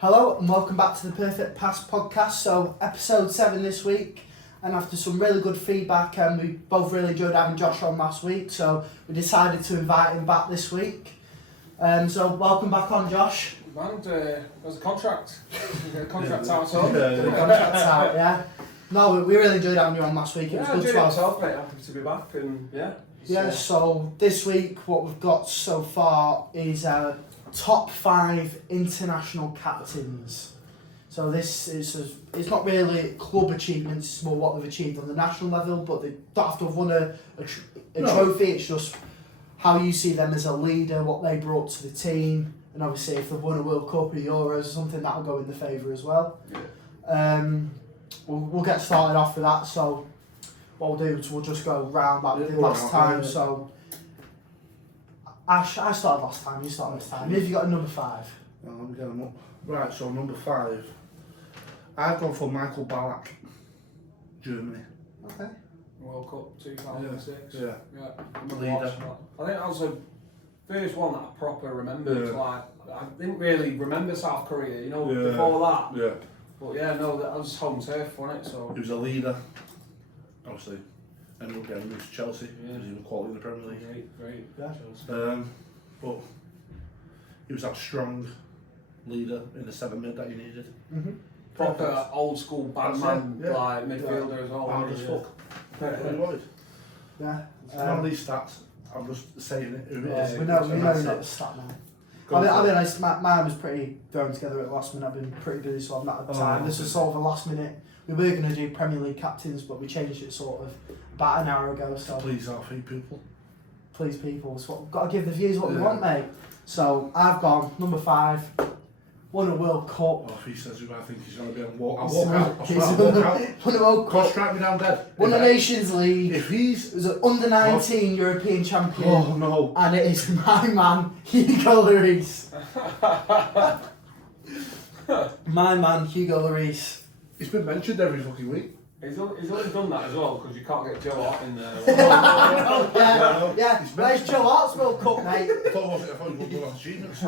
Hello and welcome back to the Perfect Pass podcast. So episode 7 this week, and after some really good feedback, and we both really enjoyed having Josh on last week, so we decided to invite him back this week. So welcome back on, Josh. Man, there's a contract. The contract's out, so. The contract's out, yeah. No, we really enjoyed having you on last week. It was Yeah, good enjoyed to have. myself, mate. Happy to be back, and yeah. Yeah, so this week what we've got so far is top 5 international captains. So this is it's not really club achievements, it's more what they've achieved on the national level, but they don't have to have won a trophy, it's just how you see them as a leader, what they brought to the team, and obviously if they've won a World Cup or Euros or something, that'll go in their favour as well. Yeah. We'll get started off with that, so what we'll do is we'll just go round like we did last time. So I started last time, you started this time. Have you got a number 5? Well, let me get them up. Right, so number 5. I've gone for Michael Ballack, Germany. Okay. World Cup 2006. Yeah. Yeah. I remember Leader. watching that. I think that was the first one that I proper remembered. Yeah. Like, I didn't really remember South Korea, you know, Yeah. before that. Yeah. But yeah, no, that was home turf, wasn't it? So. He was a leader, obviously. Ended up getting moved to Chelsea Yeah. because he was quality in the Premier League. Great. Yeah. Chelsea. But he was that strong leader in the 7 mid that you needed. Mm-hmm. Proper old school bad That's man, it, yeah. like midfielder as well. Hard wasn't as he? fuck. That's what he was. Yeah. None of these stats, I'm just saying it. Who it Yeah, is. we know So you're that's not it. the stat man. Go I'll for be it. honest, mine was pretty thrown together at the last minute. I've been pretty busy, so I've not had time. This was sort of a last minute. We were going to do Premier League captains, but we changed it sort of about an hour ago. So Please our feet people. please, people, so we've got to give the viewers what we Yeah. want, mate. So I've gone number 5, won a World Cup. Oh, if he says who I think he's going to be on walk, I'll He's walk out. I'll swear I'll walk out. Won a World Can't Cup. strike me down dead. Won the Nations League. If he's... It was an under 19 European champion. Oh no. And it is my man, Hugo Lloris. My man, Hugo Lloris. He's been mentioned every fucking week. He's only done that as well because you can't get Joe Hart in there. Yeah. He's Where's Joe Hart's World Cup, mate? I thought he was one of achievements.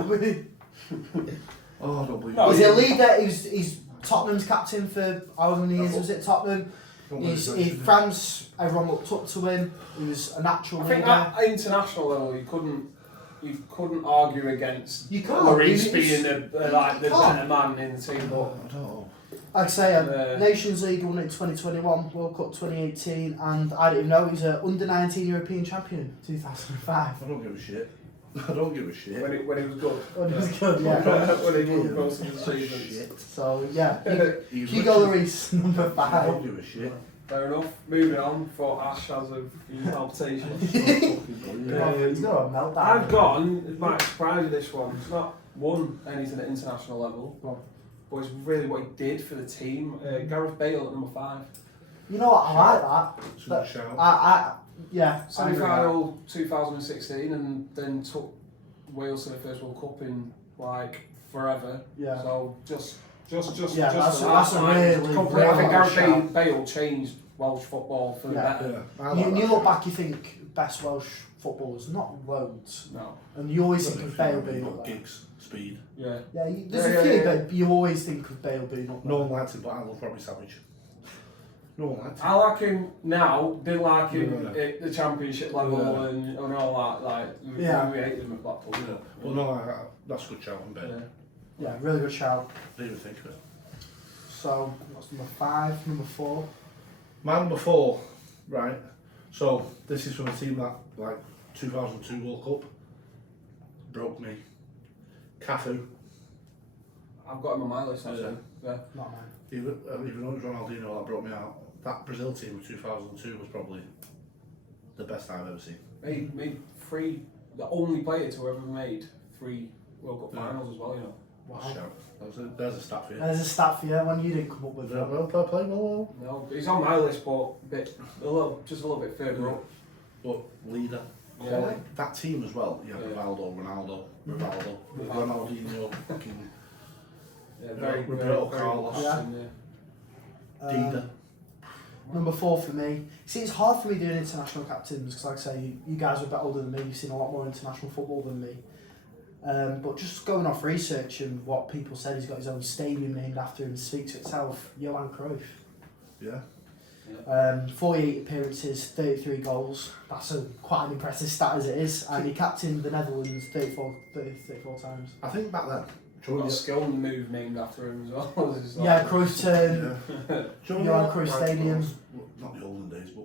Oh, I don't believe No, it. He's a leader. He's Tottenham's captain for however many years was it Tottenham. Don't believe He's it. in France. Everyone looked up to him. He was a natural I think leader. at international level you couldn't argue against You can't. Lloris You being the can't. better man in the team. But I don't know. Like I say, Yeah. Nations League won it in 2021, World Cup 2018, and I didn't even know he's an under 19 European champion 2005. I don't give a shit. I don't give a shit. when it was good, Oh, he was good, yeah. when he won most of his achievements. Shit. So yeah, He's Hugo literally- Lloris, number I 5. don't give a shit. Fair enough. Moving on for Ash has a few palpitations. He's got a meltdown. I've gone, it might surprise you this one, it's not won anything at international level, but it's really what he did for the team. Gareth Bale at number 5. You know what? I like that. It's a good shout. Yeah. I agree with Semi-final 2016 and then took Wales to the first World Cup in like forever. that. Yeah. So just Yeah, that's for a that, really, complete, I think really Gareth Bale changed Welsh football for the Yeah. better. Yeah, I You, like you that look shout. back, you think best Welsh footballers, not loads, No. and you always Well, think of if Bale you've being got up there. gigs, speed. Yeah. Yeah, there's Yeah, a yeah, few, yeah. but you always think of Bale being up there. No one likes him, but I love Robbie Savage. No one likes him. I like him now, didn't like him Yeah. at the championship level Yeah. and all that, like, we hated him at Blackpool. Yeah. Well, no, that's a good shout on Yeah. Ben. Yeah, really good shout. Didn't even think of it. So that's number 5, number 4. My number 4, right? So this is from a team that, like, 2002 World Cup broke me. Cafu. I've got him on my list, actually. Yeah. Not mine. Even though it was Ronaldinho that brought me out, that Brazil team of 2002 was probably the best I've ever seen. Made 3, the only player to ever made 3 World Cup Yeah. finals as well, you know. Wow. Shout. There's a stat for you. There's a stat for you, one you didn't come up with. Yeah, well, fair play, well, No, he's on my list, but just a little bit further up. but leader. Yeah. That team as well. You have Yeah. Ronaldo, Rivaldo. Ronaldinho, fucking Yeah, very, Roberto very Carlos. good Yeah. option, Dida. Number 4 for me. See, it's hard for me doing international captains because, like I say, you guys are a bit older than me. You've seen a lot more international football than me. But just going off research and what people said, he's got his own stadium named after him. Speaks for itself. Johan Cruyff. Yeah. 48 appearances, 33 goals. That's quite an impressive stat as it is. And he captained the Netherlands 34 times. I think back then. Got a skill move named after him as well. Yeah, Cruyff Turn, Johan Cruyff Stadium. Not the olden days, but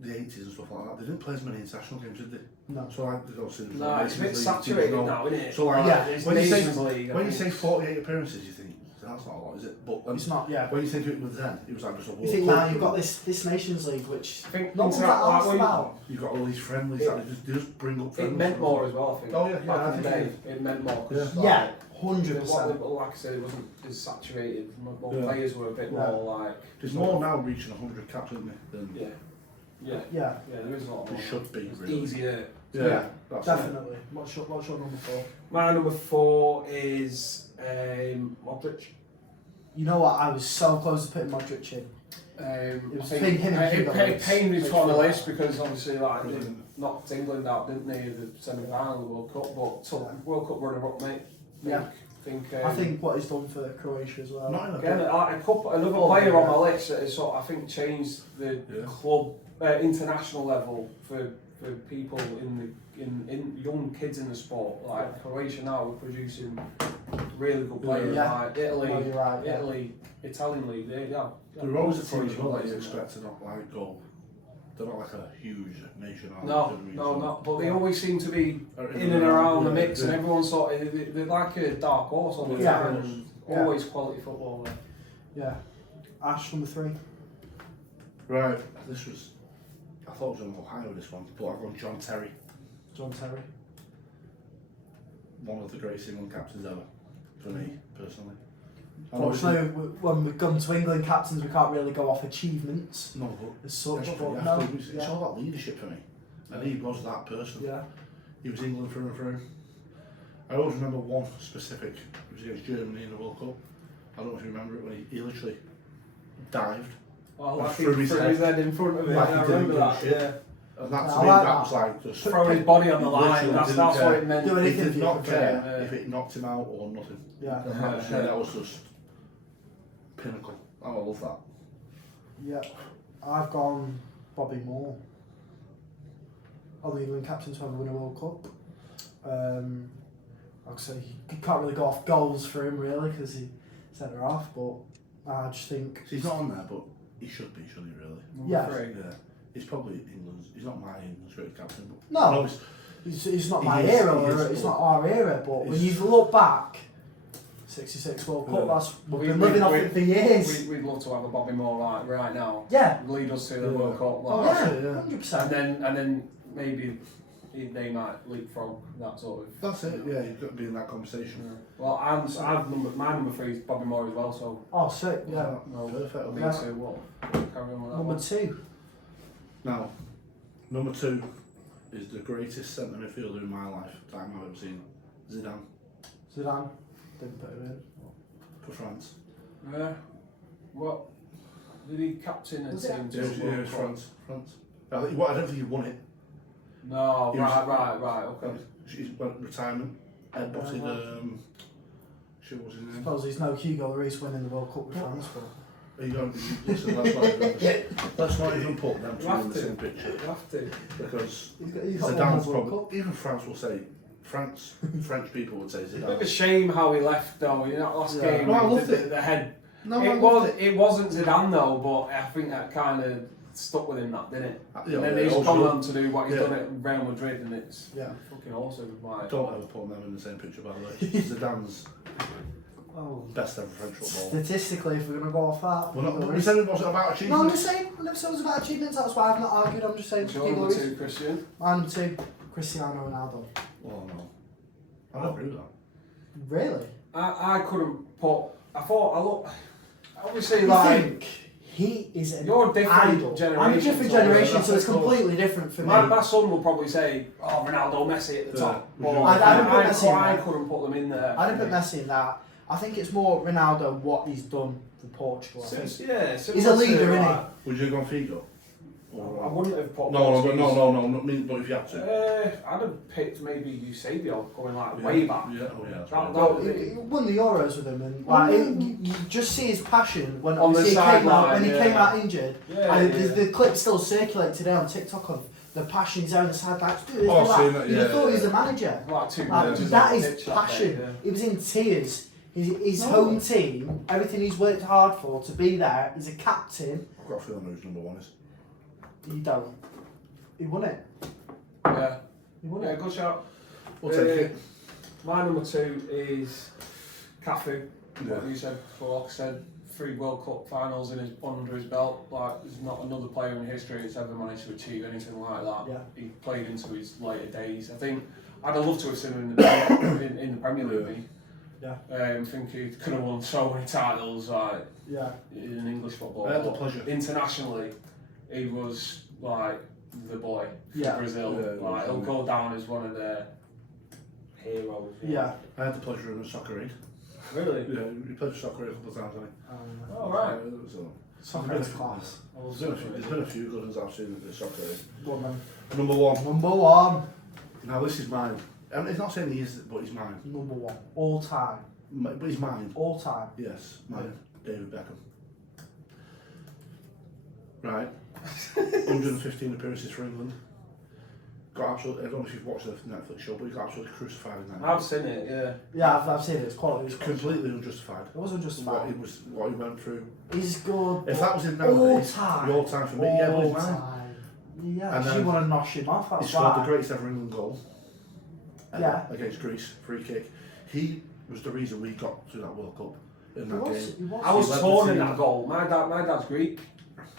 the 80s and stuff like that. They didn't play as many international games, did they? No. So like, they don't see No, it's a bit saturated now, isn't it? So like, Yeah. when you say 48 appearances, you think that's not a lot, is it? But It's not, yeah. when you think of it with then, it was like just a World You think Cup. now you've got this Nations League, which I think no one's that asked like, about. You've got all these friendlies that they just bring up friendlies. It meant more as well, I think. Oh yeah, Back I in the day, think it meant more. Yeah, Like, 100%. like I said, it wasn't as saturated. More Yeah. players were a bit Yeah. more like. there's more now reaching 100 caps, isn't there? Than Yeah, Yeah, there is a lot there more. should be. It's Really. easier. Yeah, that's definitely. What's your number 4? My number 4 is Modric. You know what? I was so close to putting Modric in. It was between him and Hugo Lloris. pained me to Like, put on the yeah. list because obviously like they Brilliant. knocked England out, didn't they, in the semi-final of the World Cup, but took Yeah. World Cup runner-up, mate. Yeah. I think what he's done for Croatia as well. Not in a again, bit. another Oh, player yeah. on my list that has sort of, I think, changed the Yeah. club international level for people in young kids in the sport. Like Croatia now, we're producing really good players. Yeah. Like Italy, No, you're right, yeah. Italian league. Yeah, There are always a team as Croatian well that you players. expect to not like go. They're not like a huge nation. Are they? No, Do you know what I mean? no, So- not. But they always seem to be Are in and around the yeah, mix, and yeah. everyone's sort of they're like a dark horse all the Yeah. time. And Yeah. always quality football. There. Yeah. Ash number 3. Right, this was. I thought I was going to go higher with this one, but I've gone John Terry, John Terry. one of the greatest England captains ever, for me personally. I know Fortunately, when we've gone to England captains, we can't really go off achievements No, but as such. definitely But after, no, it's all about leadership for me, and he was that person. yeah. He was England through and through. I always remember one specific. It was against Germany in the World Cup. I don't know if you remember it when he literally dived, Well, Or like threw he his threw head. his head in front of it. Like I he remember didn't that. give a shit. Yeah. and that to I me like that that. was like just. Throw his body on the He line. literally That's didn't what care. it meant. Do He anything did for not you. care Yeah. if it knocked him out or nothing. Yeah. And that was, that was just pinnacle. Oh, I love that. Yeah. I've gone Bobby Moore. Only England captain to ever win a World Cup. Like I say, you can't really go off goals for him really because he centre half, but I just think So he's not on there, but he should be, shouldn't he? Really? Yeah. Yeah. He's probably England's. He's not my England's great captain, but No. I know he's not He my is, era, he or is, it's but not our era. But when you it's- look back, 66 World Cup, Yeah. that's we've We- been we- living off we- it for years. We'd love to have a Bobby Moore right now. Yeah. Lead us to the Yeah. World Cup. Oh Like, yeah, yeah. 100%. and then maybe they might leapfrog that sort of. that's it. Yeah, you've got to be in that conversation. Well, my number 3 is Bobby Moore as well. So Oh, sick. Yeah. no, Perfect. me Yeah. too. What? Carry on with that Number one. 2. Now, number 2 is the greatest centre midfielder in my lifetime I've ever seen. Zidane Zidane. Didn't put him in. for France. Yeah. What? Did he captain a Was it? team to Yeah, the it World was Cup? France. I don't think he won it. No, He was- right, okay. He went retirement. Headbutted. What was his I name? suppose he's no Hugo Lloris winning the World Cup with France, but You don't, listen, let's not even put them two in the same picture You have to. because he's got one Zidane's more World probably Cup. even France will say French people would say It's a bit of a Zidane. shame how he left though. You know, that last Yeah. game. No, I he loved did it. the head. No, It wasn't Zidane though, but I think that kind of stuck with him, that didn't it? Yeah, And then yeah, he's also- gone on to do what he's yeah. done at Real Madrid, and it's Yeah. fucking awesome. Like, Don't ever put them in the same picture, by the way. Zidane's Oh. best ever French football. Statistically, if we're going to go off that, Well, Hugo not, we Lloris- said it wasn't about No, I'm achievement. just saying. I never said it was about achievements. That's why I've not argued. I'm just saying. what's your Hugo number Lloris. 2, Christian? My number 2, Cristiano Ronaldo. Oh no, I don't agree with that. Really? I couldn't put. Obviously, You like. think he is an You're a different idol. generation, I'm a different so generation, that's so it's of course. completely different for me. My son will probably say, "Oh, Ronaldo, Messi at the Yeah. top." Would But you- I didn't put Messi in I there. couldn't put them in there. I didn't put Messi in that. I think it's more Ronaldo what he's done for Portugal. I think. Yeah, He's a leader, isn't he? Would you have gone Figo? I wouldn't have put. No, not me. But if you had to, I'd have picked maybe Eusebio going like way back. Yeah, oh yeah. He won the Euros with him, and like you just see his passion when On the he came out sideline, he came out injured. Yeah, and the clip still circulates today on TikTok of the passion he's on the sideline. I've seen that, You'd have thought he was yeah. the manager. Like 2 Like, minutes that on is the pitch that passion. day, yeah. He was in tears. His home team, everything he's worked hard for to be there. He's a captain. I've got a feeling who's number one is. You don't. He won it. Yeah. He won Yeah, it. good shot. We'll take it. My number 2 is Cafu. Yeah. What you said before, like I said, 3 World Cup finals under his belt. Like, there's not another player in history that's ever managed to achieve anything like that. Yeah. He played into his later days. I think I'd have loved to have seen him in the Premier League. Yeah. I think he could have won so many titles like Yeah. in English football. I had the pleasure. Internationally, he was like the boy for Yeah. Brazil. Yeah, Like, he'll go down as one of their heroes. Yeah. I had the pleasure of him at Soccer Aid. Really? Yeah, he played for Soccer Aid a couple of times, hasn't he? Oh, right. So, Soccer is class. there's been a few good ones I've seen at the Soccer Aid. Go on then. Number 1. Number 1. Now this is mine. I mean, it's not saying he is, but he's mine. Number 1. All time. But he's mine. All time. Yes, mine. David Beckham. Right. 115 appearances for England. Got absolutely, I don't know if you've watched the Netflix show, but he got absolutely crucified in that. I've seen it, yeah. Yeah, I've seen it. It's quality. It's completely unjustified. It wasn't just What he went through. He's good. If that was in all nowadays, time. your time for me, yeah, but All it's mine. time. Yeah, And you then want to nosh him off. He That's scored the why. greatest ever England goal. Yeah. Against Greece, free kick. He was the reason we got to that World Cup in that game. He was. I was led the torn in team. that goal. My dad's Greek.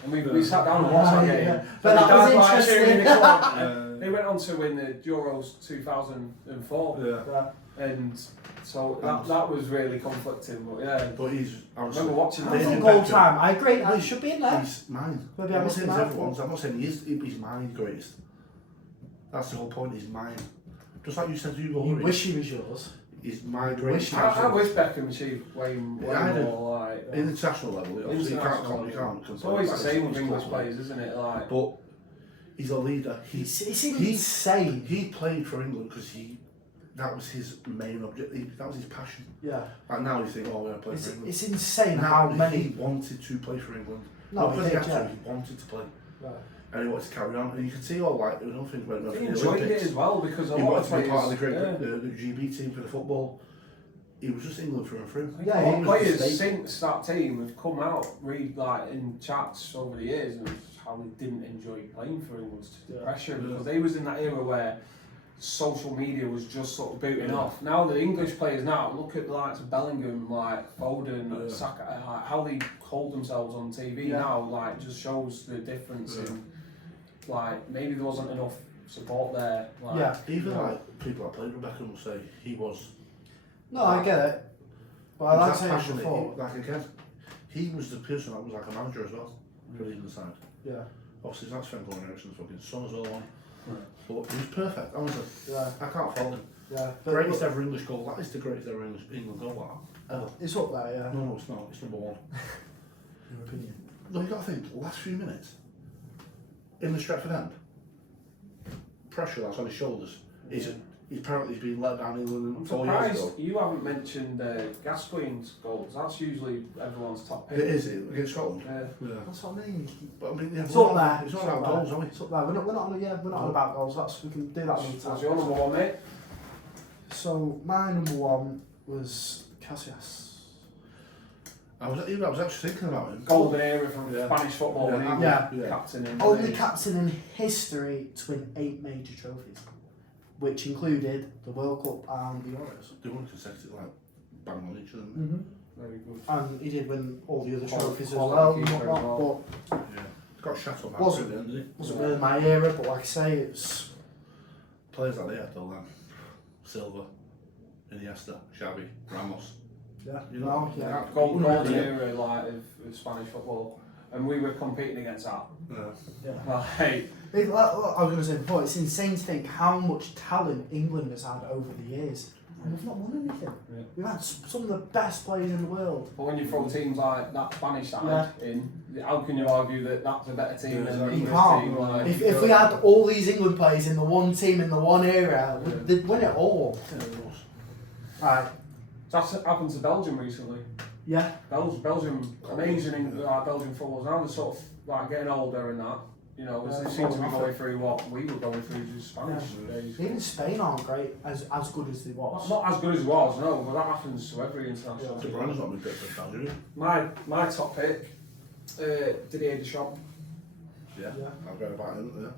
And we sat down and watched that game. Yeah. But But that was like, cheering in the corner. Uh, They went on to win the Euros 2004. yeah. Yeah. And so that was really conflicting. But yeah, But he's. I remember watching I that. David think all Beckham. time. I agree. I should be in there. He's mine. Maybe I'm I not missed saying him he's out. everyone's. I'm not saying he's mine greatest. That's the whole point. He's mine. Just like you said, You you wish he was yours. He's my greatest. I wish Beckham achieved way Yeah, I do. more like. International level, obviously International you can't. It's always the same with English players, isn't it? Like. But he's a leader. It's insane. He played for England because that was his main objective. That was his passion. Yeah. And now you think, oh, we're going to play for England. It's insane Now how he many. wanted to play for England. No, Not because he he did, had to, yeah. he wanted to play. Right. And he wanted to carry on. And you can see all like, there was nothing went He for the enjoyed it Olympics. as well because a He lot wanted of to players. be part of the great yeah. the GB team for the football. He was just England through and through. Yeah, a lot he of was players the staple. since that team have come out like in chats over the years and how they didn't enjoy playing for England to the Yeah. pressure Yeah. because they was in that era where social media was just sort of booting Yeah. off. Now the English players now look at the likes of Bellingham, like Foden, Yeah. Saka, like how they hold themselves on TV Yeah. now, like just shows the difference Yeah. in like maybe there wasn't enough support there. Like, Yeah. Even you know. like people that played with Beckham will say he was. No, I get it. But I he was like that saying it passionate. before. Like again, he was the person that was like a manager as well for the England side. Yeah. Obviously, that's Sven Goran Eriksson's fucking son as well. Right. But he was perfect. Honestly, Yeah. I can't fault him. Yeah. Greatest ever English goal. That is the greatest ever England goal ever. It's up there, yeah. No, it's not. It's number 1. Your opinion. No, you got to think. Last few minutes in the Stretford end, pressure that's on his shoulders. He's apparently been let down England I'm 4 years ago. surprised you haven't mentioned Gascoigne's goals. That's usually everyone's top pick. It is against Scotland. Yeah. Yeah. That's what I mean. But I mean, yeah, It's we're up not- there. It's not It's up about there. goals, are we? It's up there. We're not on about goals. We can do that another That's time. your number 1, mate. So my number 1 was Casillas. I was actually thinking about him. Golden era from Yeah. Spanish football. Yeah. Yeah. Captain in Only the- captain in history to win 8 major trophies, which included the World Cup and the Euros. They won consecutive, like, bang on each other. Mm-hmm. Very good. And he did win all the other Quality- trophies as quality well and keeper as whatnot, well. Yeah. Got shut up Wasn't- at the end, didn't he? but wasn't really my era, but like I say, it's... Players like they had though, then. Silva, Iniesta, Xavi, Ramos. Yeah, You know, no, yeah. Golden Yeah. era like of Spanish football, and we were competing against that. Yeah. Like, Like I was going to say before, it's insane to think how much talent England has had over the years. and we've not won anything. Yeah. We've had some of the best players in the world. But when you throw teams like that Spanish side in, how can you argue that that's a better team than the You English can't. team? Like, If we had all these England players in the one team in the one area, they'd win it all. Right. That's happened to Belgium recently. Yeah. Belgium, amazing Belgian footballers. Now they're sort of like getting older and that. You know, they seem to be going through what we were going through just Spanish days. Even Spain aren't great, as good as they was. Not as good as it was, no, but that happens to every international team. Brand's not been picked for Belgium. My top pick, Didier Deschamps. Yeah, I've read about him,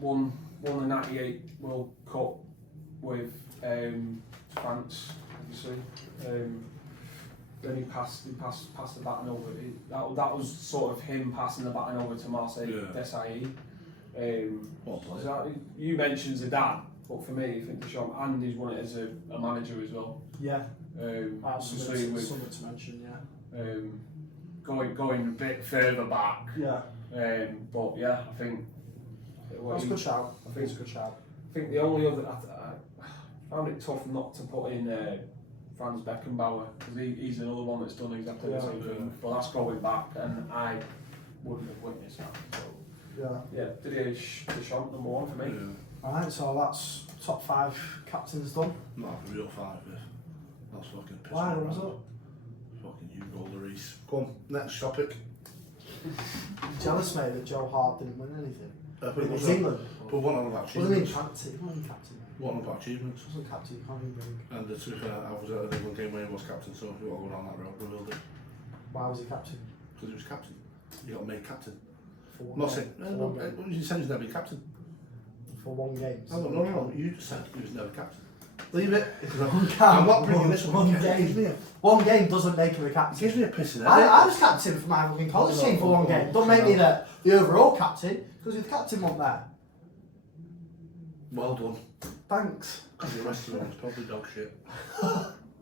Won the 98 World Cup with France, obviously. Then he passed the baton over. That was sort of him passing the baton over to Marseille Desailly. You mentioned Zidane, but for me, I think Deschamps, and he's won it as a manager as well. Yeah. Obviously with something to mention, yeah. Going a bit further back. Yeah. But yeah, I think That's a good shout. I think it's a good shout. I think the only other I found it tough not to put in Franz Beckenbauer, because he's another one that's done exactly the same thing. But that's going back, and I wouldn't have witnessed that. So yeah, Didier Deschamps, number one for me. Alright, so that's top 5 captains done. Not a real 5, yeah. That's fucking pissed. Why was it? Fucking you, Golderies. Come on, next topic. Jealous, mate, that Joe Hart didn't win anything. It was England. But one of our Wasn't he achievements. captain? Wasn't he captain? One of our achievements. Wasn't captain? You can't even bring. And to be fair, I was at an England game when he was captain, so if you want to go down that road, we will do. Why was he captain? Because he was captain. He got made captain. For one Not game. saying, you said he's never been captain. For one game. No, you just said he was never captain. Leave it. I'm not bringing this one game. One game doesn't make him a It captain. gives me a piss in the I was captain for my fucking college team for one game. Don't make me the overall captain, because the captain wasn't there. Well done. Thanks. The rest of the one's probably dog shit.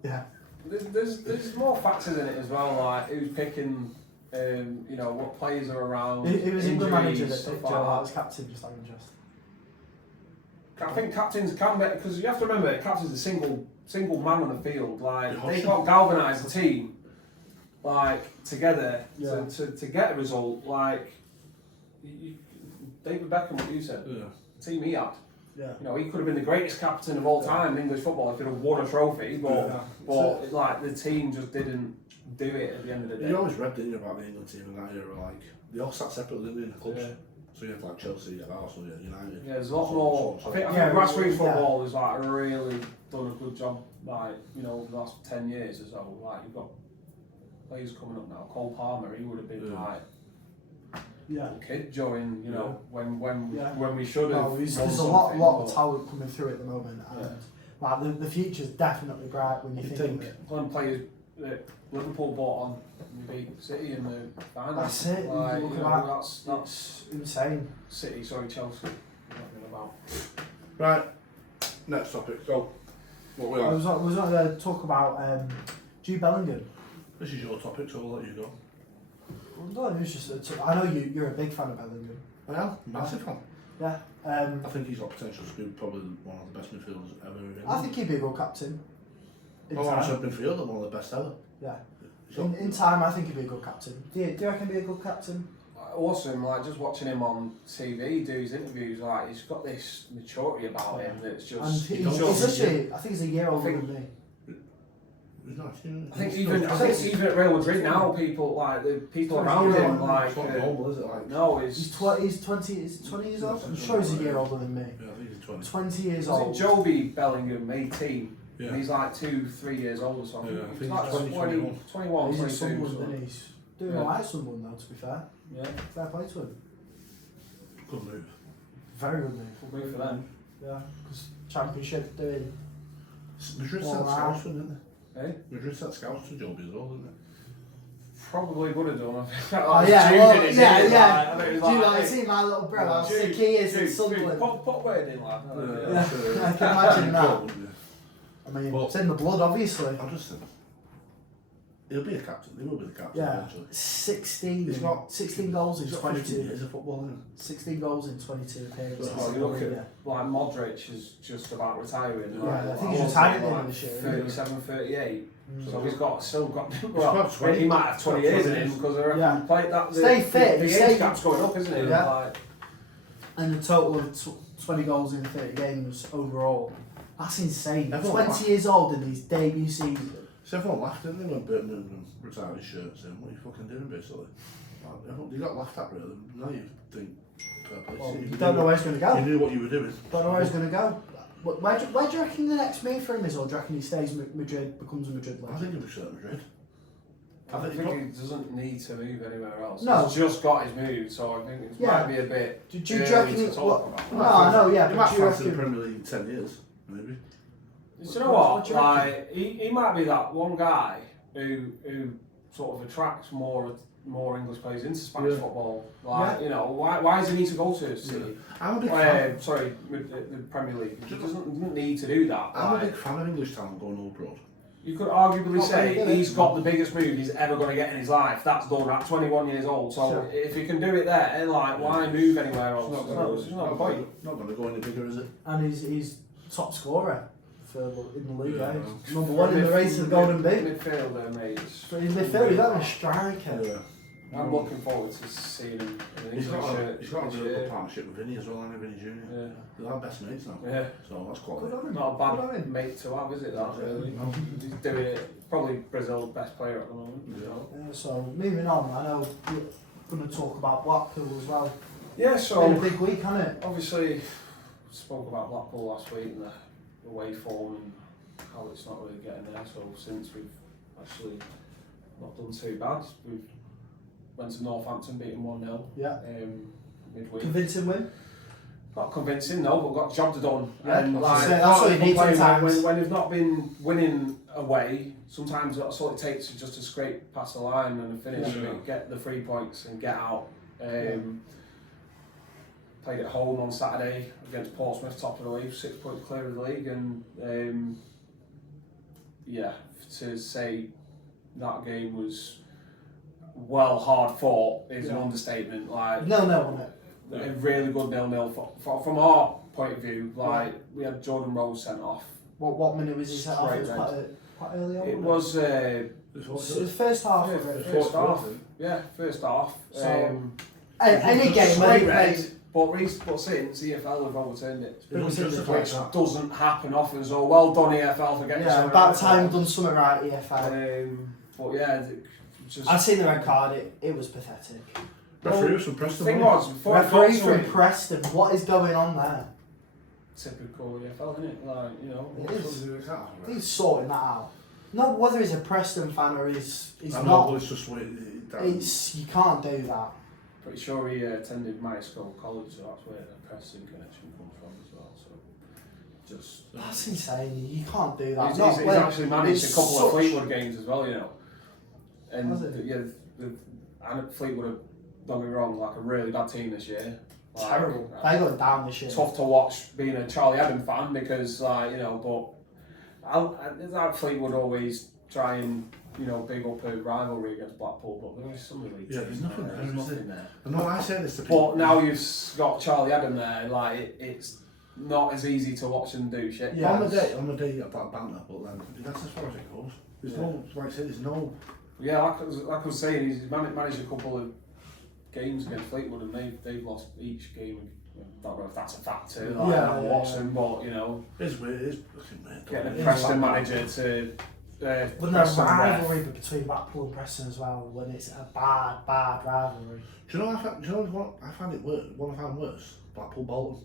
Yeah. There's more factors in it as well, like who's picking, what players are around. It was England manager injuries, that stuff picked like Joe that. Hart as captain, just out of interest. I think captains can be, because you have to remember, captain's a single man on the field. Like they can't galvanise the team, like together to get a result. Like David Beckham, what you said, the team he had. Yeah. You know, he could have been the greatest captain of all time in English football. He could have won a trophy, but like the team just didn't do it at the end of the day. You always read, didn't you, about the England team in that era? Like they all sat separately in the clubs. Yeah. So you have like Chelsea, you have Arsenal, you have United. Yeah, there's a lot more. I think grassroots football has like really done a good job. Like over the last 10 years or so. Like you've got players coming up now. Cole Palmer, he would have been like a kid during when we should have. No, there's a lot of talent coming through at the moment, and like the future's definitely bright when you think of it. One player that Liverpool bought on, and they beat City in the final. That's it. Like, Look at that. That's Insane. City. Sorry, Chelsea. Nothing about. Right. Next topic. Go. What we I are. was not going to talk about Jude Bellingham. This is your topic, so I'll let you go. No, it was just. I know you're a big fan of Bellingham. I am. Massive fan. Yeah. I think he's got potential to be probably one of the best midfielders ever in England. I think he'd be a good captain. I said midfielder, one of the best ever. Yeah. In time, I think he'd be a good captain. Do you reckon he'd be a good captain? Awesome, like just watching him on TV do his interviews, like he's got this maturity about him that's just. And he's literally, I think he's a year older than me. I think even at Real Madrid now, people around him like. It's not normal, is it? Like, no, he's 20 years old. I'm sure he's a year older than me. Yeah, I think he's 20. 20 years Was old. it Joby Bellingham, 18? Yeah. And he's like 2-3 years old or something. Yeah, I think he's like 20, 21. 21, He's in 22. Sunderland, So. and he's doing alright at Sunderland though, to be fair. Yeah, Fair play to him. Good move. Very good move. good move for them. Yeah, because Championship doing. Madrid Well, sent scouts for, didn't they? Eh? Madrid sent scouts to Joby as well, didn't they? Probably would have done. Oh yeah, well, yeah. Do Do you like see my little bro? How sick he is in Sunderland. Put word in, like. I can imagine that. I mean, But- it's in the blood, obviously. I just think He'll be a captain. He will be the captain Yeah, eventually. 16 goals in He's got 22 15 years of football, isn't 16 goals in 22 appearances. Oh, you look at Yeah. like Modric is just about retiring. Yeah, like, I think he's retiring at the end of this year. 37, 38. Mm. So he's still got. got Well, 20. he might have 20 years in him because I reckon Yeah. played that. Stay fit, The stay- age gap's going up, isn't it? Yeah. Like, And a total of 20 goals in 30 games overall. That's insane. Everyone 20 years old in his debut season. So everyone laughed, didn't they, when Birmingham retired his shirt, saying, what are you fucking doing, basically? Like, you got laughed at, really. Now you think, fair play. Well, You you don't know where he's going to go. You knew what you were doing. Don't know where he's going to go. Where do you reckon the next move for him is, or do you reckon he stays Madrid, becomes a Madrid I legend? think he'll be at Madrid. I think he doesn't need to move anywhere else. No. He's just got his move, so I think it Yeah. might be a bit. Do you early reckon to it? talk about No, that. no, yeah, He but might do you fancy the reckon? Premier League in 10 years, maybe. Do you know What what? do you reckon? Like he might be that one guy who sort of attracts more English players into Spanish Yeah. football. Like you know, why does he need to go to City? I'm a big fan. Sorry, the Premier League. He doesn't need to do that. I'm a Like, big fan of English talent going all abroad. you could arguably Not say really, he's innit? got the biggest move he's ever going to get in his life. That's done at 21 years old. So Sure. if he can do it there, like why move anywhere else? It's There's no point. not going to go any bigger, is it? And he's top scorer in the league. Yeah, eh? I know. He's number one in the race of the Golden Boot. Midfielder, mate. But in midfield, he's not a striker. Yeah. I'm looking forward to seeing him in an He's English got shirt. a really this good year. partnership with Vinny as well, and Vinny Jr. Yeah. They're our best mates now. Yeah. So that's quality. Good on him. Not a Good bad on him. mate to have, is it? That really. No. He's doing it. Probably Brazil's best player at the moment. Yeah. So moving on, I know you're going to talk about Blackpool as well. Yeah. It's been a So big week, hasn't it? obviously spoke about Blackpool last week and the way form and how it's not really getting there. So since we've actually not done too bad, we went to Northampton, beating 1-0 Yeah. midweek. Convincing win. Not convincing, no, but got the job done. Yeah, And that's what you need complain sometimes. when they've not been winning away, sometimes that's all it takes is just to scrape past the line and finish, Yeah. get the 3 points and get out. Played at home on Saturday against Portsmouth, top of the league, 6 points clear of the league, and to say that game was well hard fought is an understatement. Like No, wasn't it? a really good 0-0 from our point of view. Like we had Jordan Rose sent off. What minute was he set off? It was Straight quite early on. It wasn't was it was first half. yeah, wasn't it? first half. So, any game where straight he red. played. But since EFL have overturned it, It was Which justified which that. doesn't happen often. So well done EFL for getting Yeah, something about right. time done something right, EFL. But yeah, just I've seen the red card, it was pathetic. Referee was from the Preston. thing wasn't was before it Referee got to from it, Preston, what is going on there? typical EFL, isn't it? Like It is. he? He's sorting that out. No, whether he's a Preston fan or he's I know, not, but it's just way you can't do that. pretty sure he attended my school college, so that's where the Preston connection comes from as well. So just That's insane. You can't do that. he's Not he's when actually managed a it's couple of such- Fleetwood games as well, you know. And Has he? and Fleetwood have done me wrong, like a really bad team this year. Like, Terrible. They got down this year. tough to watch being a Charlie Adam fan because, you know, but that Fleetwood always try and, you know, big up a rivalry against Blackpool, but there is some really Yeah, there's nothing there, there's is nothing there? there. No, I say this to people. But now you've got Charlie Adam there, like it's not as easy to watch them do shit. Yeah. On the day, you got that banter, but then that's as far as it goes. There's no, like I said, there's no. Yeah, like I was saying, he's managed a couple of games against Fleetwood and they've lost each game. I don't know if that's a factor. Like, Yeah, I haven't yeah, watched yeah. them, but you know, It's weird. It's fucking weird. getting It a is Preston like manager to. But there's Preston ref. rivalry between Blackpool and Preston as well when it's a bad rivalry. Do you know? What I find it worse. What I found worse. Blackpool Bolton.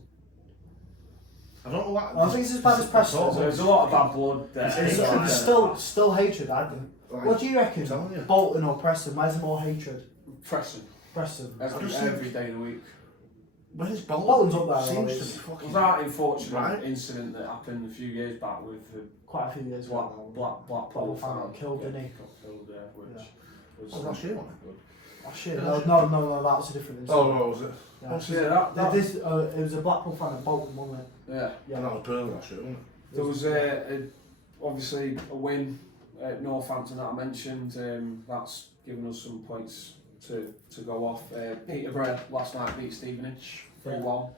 I don't know what. I think it's as bad as Preston. So there's a lot of bad blood there. It's There's hatred. still hatred. Like, What do you reckon? I'm telling you. Bolton or Preston? Where's the more hatred? Preston Preston. every just think- every day of the week. When is Bolton? Bolton's up there, Seems always. to be fucking. Was that unfortunate Right. incident that happened a few years back with the Quite a few years ago. Blackpool Blackpool fan got killed, didn't he? Got killed there, which Yeah. was Oh, last year, wasn't good. Oh shit! No, that was a different incident. Oh, no, was it? Yeah. Yeah, that It was a Blackpool fan at Bolton, wasn't it? yeah. Yeah, that was Burnley last year, wasn't it? There was obviously a win at Northampton that I mentioned, that's given us some points to go off. Peterborough last night beat Stevenage 3-1.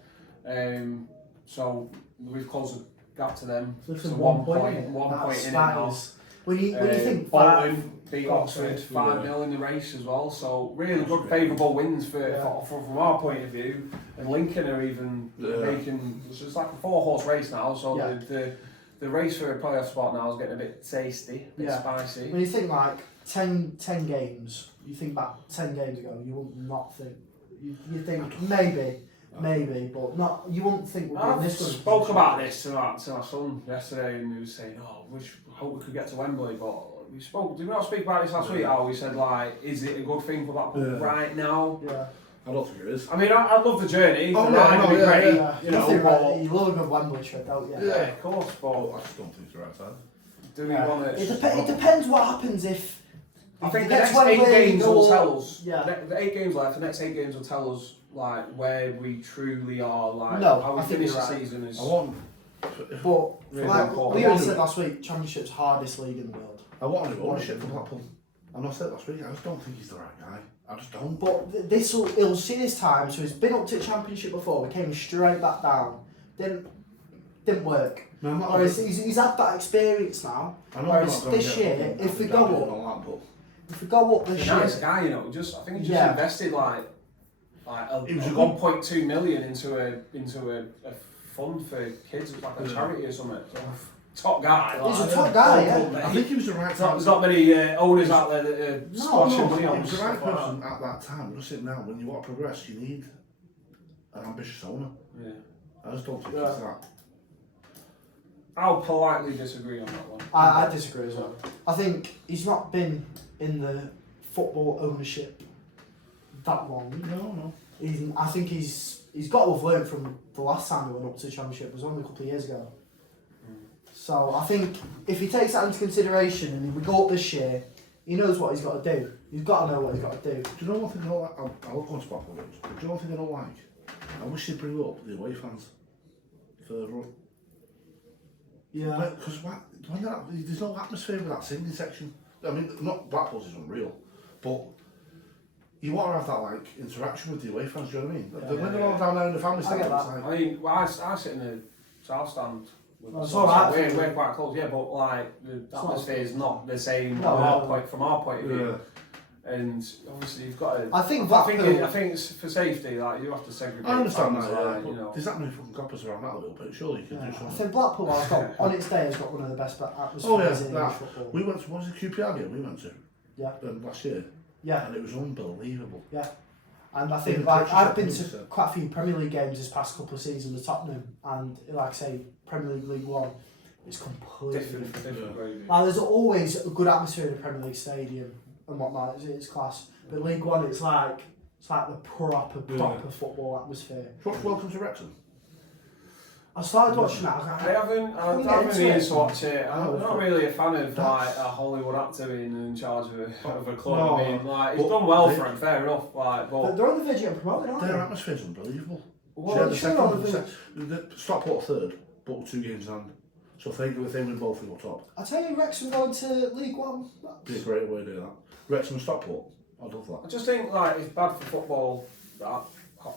So we've closed the gap to them. So it's So 1 point. one point in it That now. is- When you think Bolton beat Go on, Oxford sorry. 5-0 in the race as well. So really good, favourable wins from our point of view. And Lincoln are even making. So it's like a 4-horse race now. So the race for playoff spot now is getting a bit tasty, a bit spicy. When you think like 10 games, you think back 10 games ago, you would not think. You think maybe, but not. You wouldn't think we'd be in I this one. spoke about this to my son yesterday, and he was saying, "Oh, I hope we could get to Wembley." But did we not speak about this last week? How we said like, is it a good thing for Blackpool right now? Yeah. I don't think it is. I mean, I love the journey. Oh, the ride would be great. You know, you love a good Wembley trip, don't you? Yeah, of course. But I just don't think it's the right time. do we want It to? depends what happens if. I think the That's next 8 Wembley, games will tell us. Yeah. The 8 games left. The next 8 games will tell us like where we truly are. Like No, how we I think finish you're the right. season is. I want. But Really like important. we already said last week, Championship's hardest league in the world. I want a new ownership for Blackpool. And I said last week, I just don't think he's the right guy. I just don't. But it'll see his time. So he's been up to Championship before. We came straight back down. Didn't work. No, I'm not. Whereas he's had that experience now. I know Whereas this year, if we go up this He's year, a nice guy, you know. I think he just invested like It was a 1.2 million into a fund for kids. It's like a charity or something. So, top guy. He's a like, top guy, yeah. I think he was the right There's time. not many owners out there that are splashing money on He was the stuff right like person at that time. Just it now, when you want to progress, you need an ambitious owner. that. Yeah. I just don't think it's that. I'll politely disagree on that one. I disagree as well. I think he's not been in the football ownership that long. No. I think he's got to have learned from the last time we went up to the Championship. It was only a couple of years ago. So I think if he takes that into consideration and we go up this year, he knows what he's got to do. He's got to know what he's got to do. Do you know one thing I don't like? I love going to Blackpool games, but do you know one thing I don't like? I wish they'd bring up the away fans further up. Yeah. Because there's no atmosphere with that singing section. I mean, not Blackpool's is unreal, but you want to have that like interaction with the away fans. Do you know what I mean? When they're all down there in the family stand, it's like. I mean, I sit in the south stand. It's all right. We're quite close, yeah, but like the atmosphere is not the same from our point of view. And obviously you've got to. I think it's for safety. Like you have to segregate. I understand that. Like, you know. There's that many fucking coppers around that a little bit. Surely you can do something. I think Blackpool has got on its day has got one of the best atmospheres in English football. We went to what was the QPR game we went to? Yeah. Last year. Yeah. And it was unbelievable. Yeah. And I think I've been to quite a few Premier League games this past couple of seasons with Tottenham, and like I say, Premier League one, it's completely different. Like, there's always a good atmosphere in the Premier League stadium and whatnot. It's class. But League One, it's like the proper football atmosphere. Welcome to Wrexham. I started watching that. I haven't been to watch it. I'm not really a fan of like a Hollywood actor being in charge of a club. No, I mean, like he's done well for him, fair enough. Like, but they're on the video promoted, aren't their they? atmosphere's unbelievable. Well, the Stockport third, but 2 games in hand. So if they win both, we go top. I tell you, Wrexham going to League One. Be a great way to do that. Wrexham and Stockport. I love that. I just think like it's bad for football that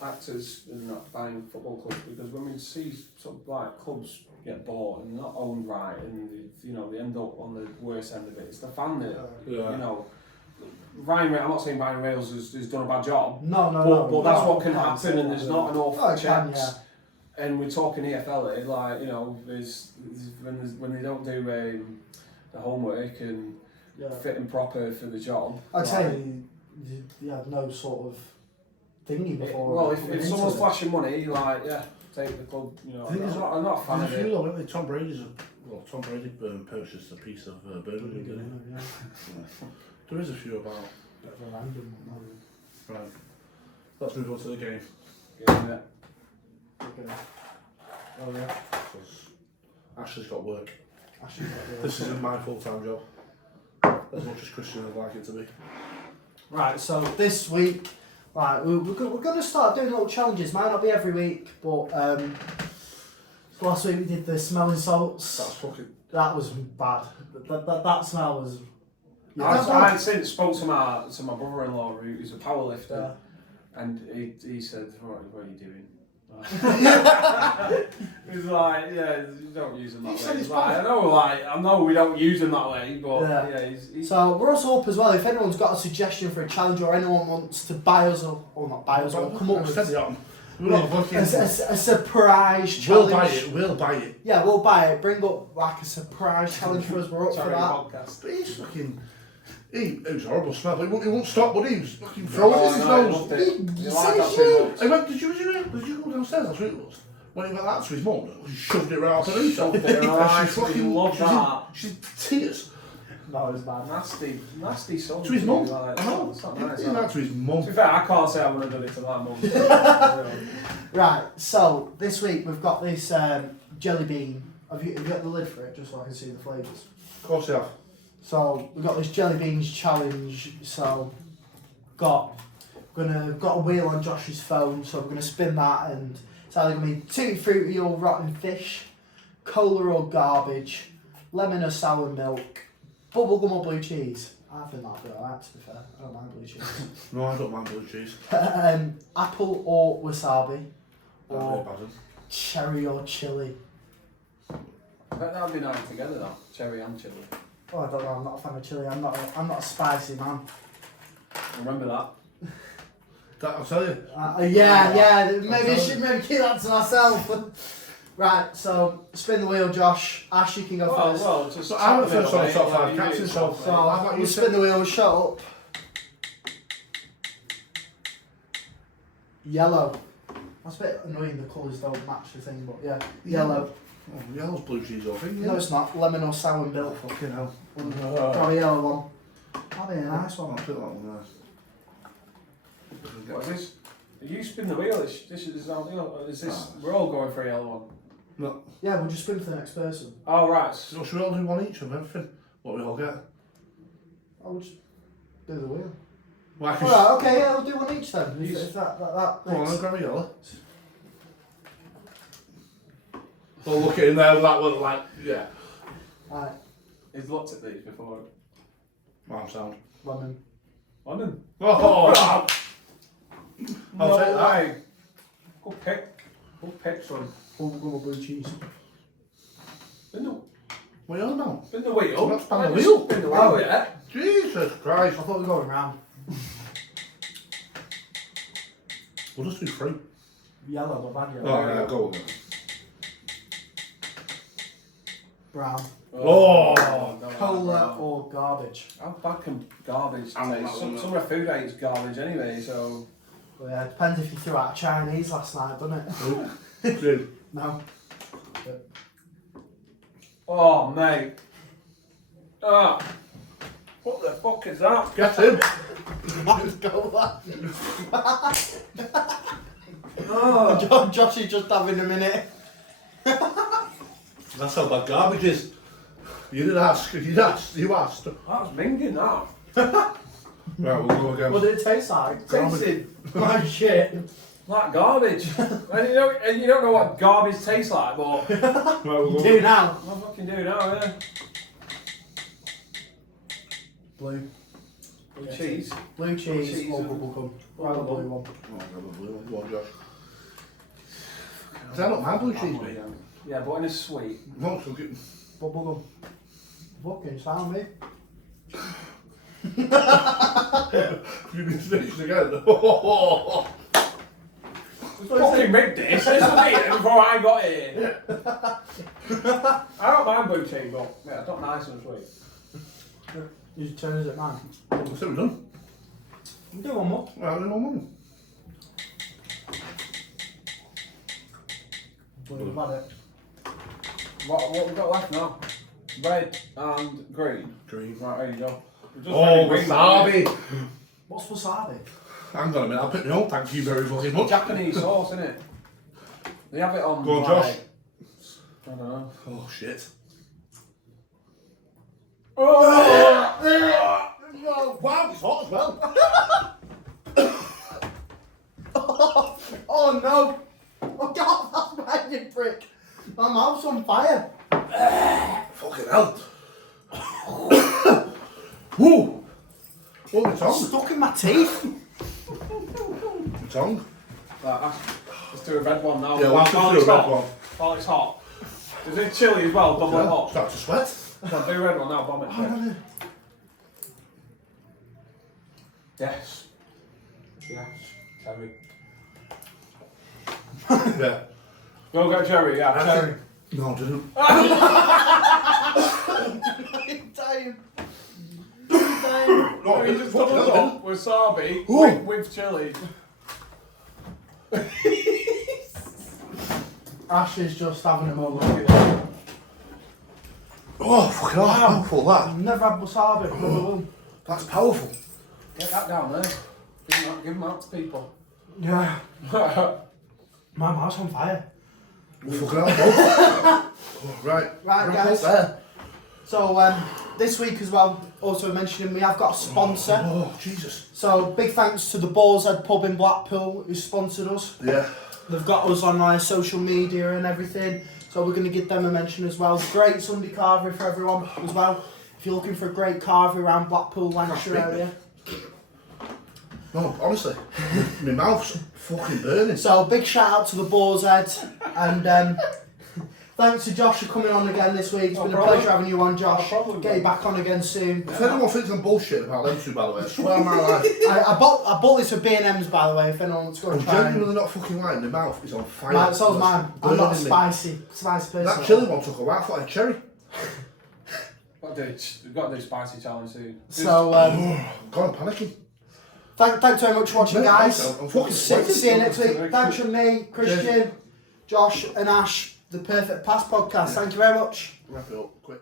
actors and not buying football clubs, because when we see sort of like clubs get bought and not owned right, and they end up on the worst end of it, it's the fan that you know. I'm not saying Ryan Reynolds has done a bad job. No. But that's what can happen, and there's not enough checks. Yeah. And we're talking EFL, like there's when they don't do the homework and fit and proper for the job. I'd say you have no sort of thingy before. If someone's flashing money, take the club. I'm not a fan of it. Tom Brady purchased a piece of Birmingham. Yeah. There is a few about. Right. Let's move on to the game. Yeah. Okay. Oh yeah. Ashley's got work. This isn't my full-time job, as much as Christian would like it to be. Right, so this week, we're going to start doing little challenges. Might not be every week, but So last week we did the smelling salts. That's fucking... That was bad. That smell was... I had since spoke to my brother-in-law who's a powerlifter, and he said, what are you doing? He's like, yeah, you don't use them that way. He's like, I know we don't use them that way, but he's... So we're also up as well. If anyone's got a suggestion for a challenge or anyone wants to buy us up, or not buy us up, come up with a surprise challenge. We'll buy it. Yeah, we'll buy it. Bring up like a surprise challenge for us. We're up for that. Podcast. But he's fucking... It was a horrible smell, but he won't stop, but he was fucking throwing it in his nose. He said it's you. I went, did you go downstairs? That's what it was. When he went that to his mum, he shoved it right up her Shoved it right, fucking love that. She's tears. That was bad. Nasty son. To his mum. Like, I know. It's not He nice, did that to his mum. To be fair, I can't say I would have done it to my mum. Right, so this week we've got this jelly bean. Have you got the lid for it, just so I can see the flavours? Of course they have. So we've got this jelly beans challenge. So got a wheel on Josh's phone. So we're gonna spin that, and it's either gonna be tutti frutti or rotten fish, cola or garbage, lemon or sour milk, bubblegum or blue cheese. I think that'd be alright, to be fair. I don't mind blue cheese. No, I don't mind blue cheese. Apple or wasabi, or Bad. cherry or chili. That'd be nice together though, cherry and chili. Oh, I don't know. I'm not a fan of chili. I'm not a spicy man. Remember that. I'll tell you. Yeah. Maybe I should keep that to myself. Right. So spin the wheel, Josh. Ash, you can go first. Well, just So I'm the first on the top five captains. So how about you spin the wheel? Shut up. Yellow. That's a bit annoying. The colours don't match the thing, but yeah, yellow. Oh, yellow's blue cheese, I think. No, it's not. Lemon or sour milk. Fucking hell. Try a yellow one. That'll be a nice one. I'll put that one there. What is this? You spin the wheel. This is we're all going for a yellow one. No. Yeah, we'll just spin for the next person. Oh right. So should we all do one each of everything? What we all get? I'll just do the wheel. Well, Alright, okay, yeah, we'll do one each then. If that. Go on, I'll grab a yellow. Well, look in there, that one, like, yeah. Alright, He's looked at these before. Mom sound. lemon. London. Oh, I'll take that. Good pick. Good pick, son. Bubblegum or blue cheese. Spin the what are you on about? wheel. Not spin the wheel. Spin the wheel, yeah. Jesus I Christ. thought we were going round. We'll just do three. Yellow, but bad yellow. Oh, yeah, go with it. Brown. Oh. no, Cola no. or garbage. I'm back in garbage. I'm Taste. not Some that. of my food I eat's garbage anyway, so. Well, yeah, it depends if you threw out Chinese last night, doesn't it? Two. No. Oh, mate. Ah. What the fuck is that? Get him. Let's go Oh. Josh is just having a minute. That's how bad garbage is. You didn't ask. You asked. That was minging, that. Right, we'll go again. What did it taste like? Tasted Like shit. like garbage. and you don't know what garbage tastes like, but Right, we'll go. Do now. I fucking do now, yeah. Blue. Blue cheese. Blue cheese cheese or and- bubblegum. Right, the blue one. Oh, I'll grab a blue one. Go on, Josh. Is that not my blue cheese, mate? Yeah, but in a sweet. No, so get... Bubblegum. Fucking sound me. You've been snitched again. Fucking rigged this. This was it before I got here. I don't mind blue cheese, but yeah, it's not nice and sweet. You just turn it at mine. What's it done? You do one more. Well, I don't know more. Blue, we've had it. What we got left now? Red and green. Green. Right, there you go. Oh, wasabi. What's wasabi? Hang on a minute, I'll pick my own, thank you very fucking much. Japanese sauce, isn't it? They have it on. Go on, like, Josh. I don't know. Oh, shit. Oh! Wow, it's hot as well. Oh no! Oh god, that's right, you prick! My mouth's on fire. Fucking hell. Woo! Oh, my tongue. Stuck in my teeth. My tongue. Right, let's do a red one now. Yeah, we'll have to do a red one. While it's hot. Is it chilly as well? Double it hot. Start to sweat. Come on, do a red one now, bomb it. Oh, Yes. Yes. Cherry. Yeah. Go get cherry, yeah, cherry. No, I didn't. I'm dying. I'm dying. No, You just fucking doubled hell, up wasabi Ooh. with chilli. Ash is just having a moment. Oh, fucking hell, that's powerful, that. I've never had wasabi. Never will. That's powerful. Get that down there. Give them out to people. Yeah. My mouth's on fire. Fucking hell, oh, right. Right, Wrap guys. up there. So this week as well, also mentioning we have got a sponsor. Oh, Jesus. So big thanks to the Boar's Head Pub in Blackpool who sponsored us. Yeah. They've got us on their social media and everything. So we're going to give them a mention as well. Great Sunday carvery for everyone as well. If you're looking for a great carvery around Blackpool, Lancashire area. No, honestly, my mouth's fucking burning. So big shout out to the Boar's Head, and thanks to Josh for coming on again this week. It's been a pleasure having you on, Josh. Get you back on again soon. If anyone thinks I'm bullshit about them two, by the way, I swear on my life. I bought this for B&M's, by the way, if anyone wants to go and I'm try it. genuinely not fucking lying, my mouth is on fire. Right, so's mine. I'm not a Burning me. spicy person. That chili one took a while, I thought I had cherry. We've got to do spicy challenge soon. So, God, I'm panicking. thanks very much for watching, Mate, guys. I'm fucking sweating. See you next week. Thanks from me, Christian, Josh and Ash, the Perfect Pass podcast. Thank you very much. Wrap it up, quick.